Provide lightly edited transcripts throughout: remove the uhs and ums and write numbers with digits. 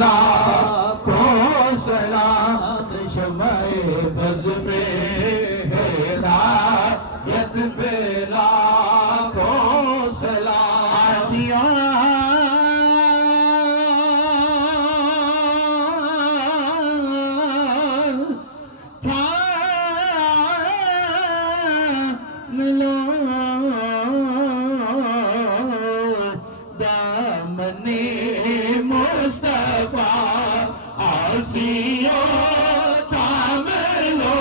लाखों सलाम शमाए बज़ में हिदायत पे लाखों सलाम। आसिया मिलो दामने मुस्तफा आसिया थामलो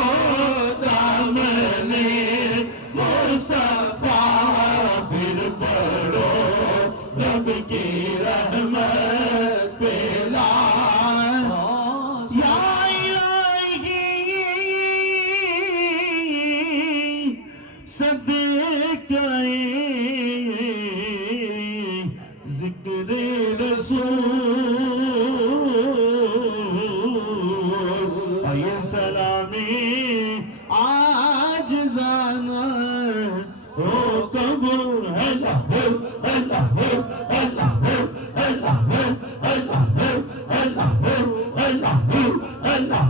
दामने मुस्तफा फिर पढ़ो रब की रहमत पे ज़िक्र रसूल ये सलामी आज जाना हो कबूल। अल्लाह अल्लाह अल्लाह अल्लाह अल्लाह अल्लाह अल्लाह अल्लाह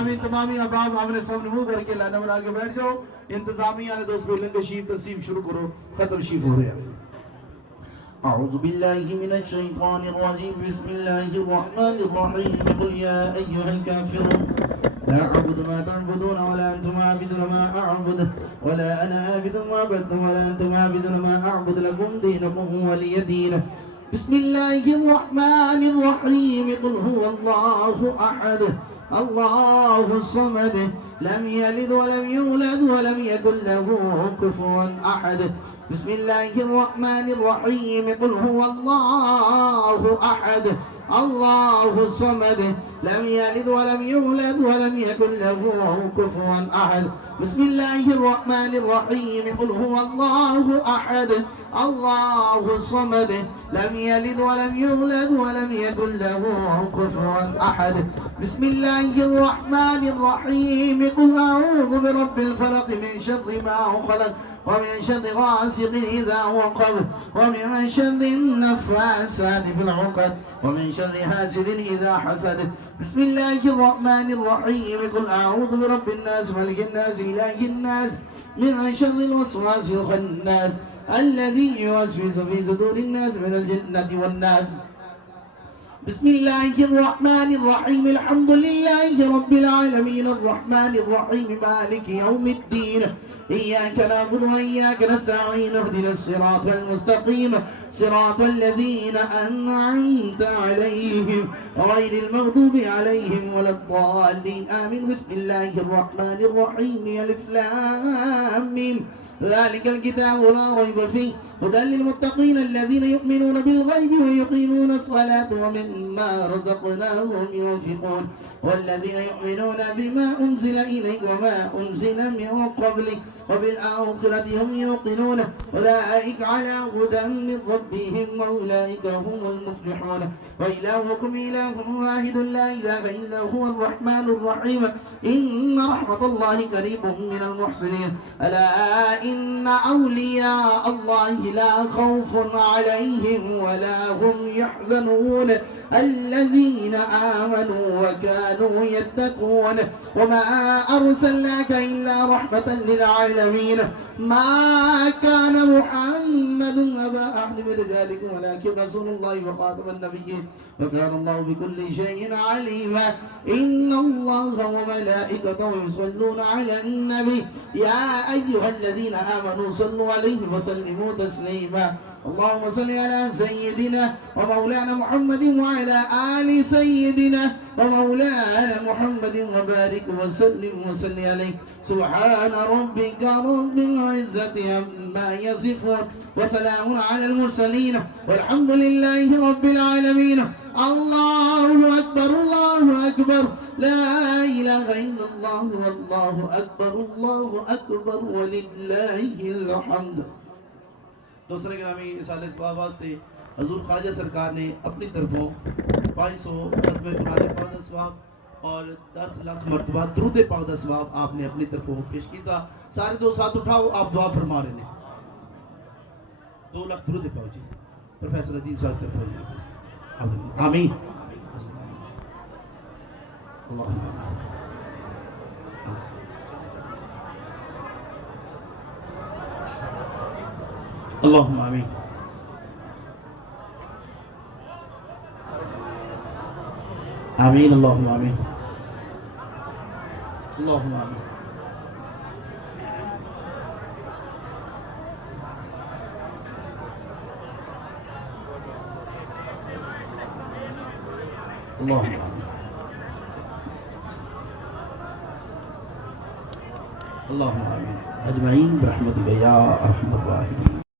आमीन। तमामी अहबाब आमने सामने मुंह करके लाइन में आगे बैठ जाओ। इंतजामिया ने दोस्त बिल्डिंग का शीफ तकसीम शुरू करो। खत्म शीफ हो रहे हैं। أعوذ بالله من الشيطان الرجيم بسم الله الرحمن الرحيم قل يا أيها الكافرون لا أعبد ما تعبدون ولا أنتم عابدون ما أعبد ولا أنا عابد ما عبدتم ولا أنتم عابدون ما أعبد لكم دينكم ولي دين بسم الله الرحمن الرحيم قل هو الله أحد الله الصمد لم يلد ولم يولد ولم يكن له كفوا أحد بسم الله الرحمن الرحيم قل هو الله أحد الله الصمد لم يلد ولم يولد ولم يكن له كفوا أحد بسم الله الرحمن الرحيم قل هو الله أحد الله الصمد لم يلد ولم يولد ولم يكن له كفوا أحد بسم الله الرحمن الرحيم قل أعوذ برب الفلق من شر ما خلق ومن شر غاسق إذا وقب ومن شر النفاثات في العقد ومن شر حاسد إذا حسد بسم الله الرحمن الرحيم قل أعوذ برب الناس ملك الناس إله الناس من شر الوسواس الخناس الذي يوسوس في صدور الناس من الجنة والناس بسم الله الرحمن الرحيم الحمد لله رب العالمين الرحمن الرحيم مالك يوم الدين إياك نعبد وإياك نستعين اهدنا الصراط المستقيم صراط الذين أنعمت عليهم غير المغضوب عليهم ولا الضالين آمين بسم الله الرحمن الرحيم ألف لام ميم ذلك الكتاب لا ريب فيه هدى للمتقين الذين يؤمنون بالغيب ويقيمون الصلاة ومما رزقناهم ينفقون والذين يؤمنون بما أنزل إليك وما أنزل من قبلك وبالآخرة هم يوقنون أولئك على هدى من ربهم وأولئك هم المفلحون وإلهكم إله واحد لا إله إلا هو الرحمن الرحيم إن رحمة الله قريب من المحسنين ألا إن أولياء الله لا خوف عليهم ولا هم يحزنون الذين آمنوا وكانوا يتقون وما أرسلناك إلا رحمة للعالمين ما كان محمد أبا أحد من رجالكم ولكن رسول الله وخاتم النبيين وكان الله بكل شيء عليما إن الله وملائكته يصلون على النبي يا أيها الذين آمنوا صلوا عليه وسلموا تسليما اللهم صل على سيدنا ومولانا محمد وعلى آل سيدنا ومولانا محمد وبارك وسلم وصل عليه سبحان ربك رب العزة عما يصفون وسلام على المرسلين والحمد لله رب العالمين الله أكبر الله أكبر أكبر لا إله إلا الله والله أكبر ولله الحمد. دوسرے گرامی اصالِ اسباب واسطے حضور خواجہ سرکار نے اپنی طرفوں 500 ختم قرآن پاک دا ثواب اور 10 لاکھ مرتبہ درود پاک دا ثواب آپ نے اپنی طرفوں پیش کیا تھا. سارے دو ساتھ اٹھاؤ, آپ دعا فرما رہے ہیں. 2 لاکھ درود پاک جی پروفیسر ندیم صاحب طرف ہو جائے. آمین. اللہم آمین. اللہم آمین. آمین. اللہم آمین. اللہم آمین. اللہم آمین. اللہم آمین. اجمعین برحمتک یا ارحم الراحمین.